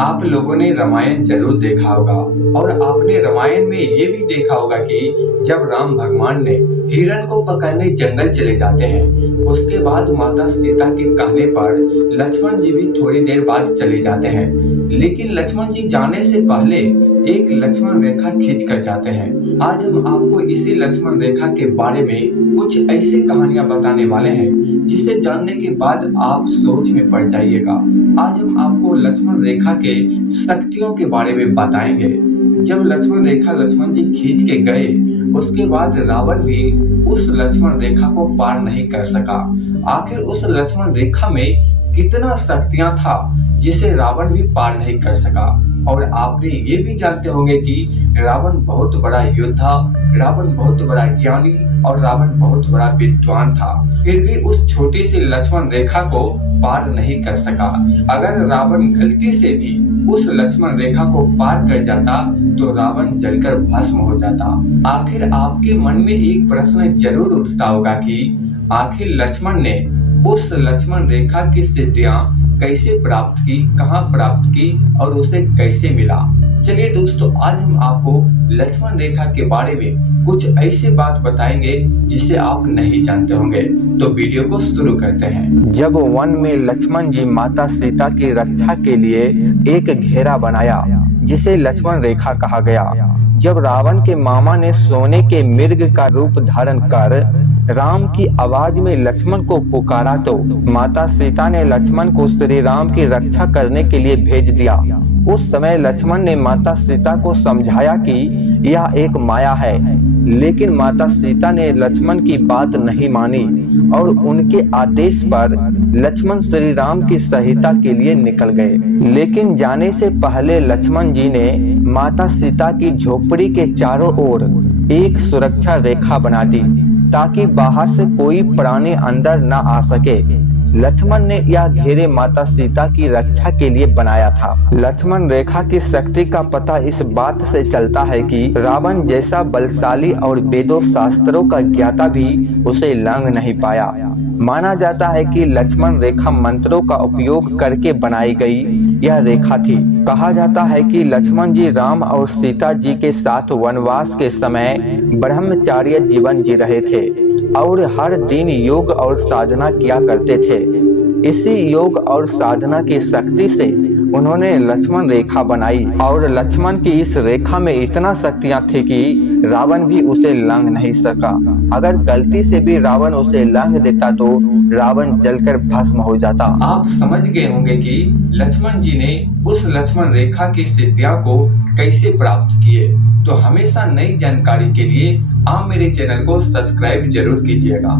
आप लोगों ने रामायण जरूर देखा होगा और आपने रामायण में ये भी देखा होगा कि जब राम भगवान ने हिरण को पकड़ने जंगल चले जाते हैं, उसके बाद माता सीता के कहने पर लक्ष्मण जी भी थोड़ी देर बाद चले जाते हैं। लेकिन लक्ष्मण जी जाने से पहले एक लक्ष्मण रेखा खींच कर जाते हैं। आज हम आपको इसी लक्ष्मण रेखा के बारे में कुछ ऐसी कहानियां बताने वाले हैं जिसे जानने के बाद आप सोच में पड़ जाइएगा। आज हम आपको लक्ष्मण रेखा के शक्तियों के बारे में बताएंगे। जब लक्ष्मण रेखा लक्ष्मण जी खींच के गए, उसके बाद रावण भी उस लक्ष्मण रेखा को पार नहीं कर सका। आखिर उस लक्ष्मण रेखा में कितना शक्तियां था जिसे रावण भी पार नहीं कर सका। और आपने ये भी जानते होंगे कि रावण बहुत बड़ा योद्धा, रावण बहुत बड़ा ज्ञानी और रावण बहुत बड़ा विद्वान था, फिर भी उस छोटी सी लक्ष्मण रेखा को पार नहीं कर सका। अगर रावण गलती से भी उस लक्ष्मण रेखा को पार कर जाता तो रावण जलकर भस्म हो जाता। आखिर आपके मन में एक प्रश्न जरूर उठता होगा कि आखिर लक्ष्मण ने उस लक्ष्मण रेखा की सिद्धियां कैसे प्राप्त की, कहां प्राप्त की और उसे कैसे मिला। चलिए दोस्तों, आज हम आपको लक्ष्मण रेखा के बारे में कुछ ऐसी बात बताएंगे जिसे आप नहीं जानते होंगे। तो वीडियो को शुरू करते हैं। जब वन में लक्ष्मण जी माता सीता की रक्षा के लिए एक घेरा बनाया जिसे लक्ष्मण रेखा कहा गया। जब रावण के मामा ने सोने के मिर्ग का रूप धारण कर राम की आवाज में लक्ष्मण को पुकारा तो माता सीता ने लक्ष्मण को श्री राम की रक्षा करने के लिए भेज दिया। उस समय लक्ष्मण ने माता सीता को समझाया कि यह एक माया है, लेकिन माता सीता ने लक्ष्मण की बात नहीं मानी और उनके आदेश पर लक्ष्मण श्री राम की सहायता के लिए निकल गए। लेकिन जाने से पहले लक्ष्मण जी ने माता सीता की झोपड़ी के चारों ओर एक सुरक्षा रेखा बना दी ताकि बाहर से कोई प्राणी अंदर न आ सके। लक्ष्मण ने यह घेरे माता सीता की रक्षा के लिए बनाया था। लक्ष्मण रेखा की शक्ति का पता इस बात से चलता है कि रावण जैसा बलशाली और वेदों शास्त्रों का ज्ञाता भी उसे लांघ नहीं पाया। माना जाता है कि लक्ष्मण रेखा मंत्रों का उपयोग करके बनाई गई यह रेखा थी। कहा जाता है कि लक्ष्मण जी राम और सीता जी के साथ वनवास के समय ब्रह्मचार्य जीवन जी रहे थे और हर दिन योग और साधना किया करते थे। इसी योग और साधना की शक्ति से उन्होंने लक्ष्मण रेखा बनाई और लक्ष्मण की इस रेखा में इतना शक्तियां थी कि रावण भी उसे लांघ नहीं सका। अगर गलती से भी रावण उसे लांघ देता तो रावण जलकर भस्म हो जाता। आप समझ गए होंगे कि लक्ष्मण जी ने उस लक्ष्मण रेखा की सिद्धियां को कैसे प्राप्त किए। तो हमेशा नई जानकारी के लिए आप मेरे चैनल को सब्सक्राइब जरूर कीजिएगा।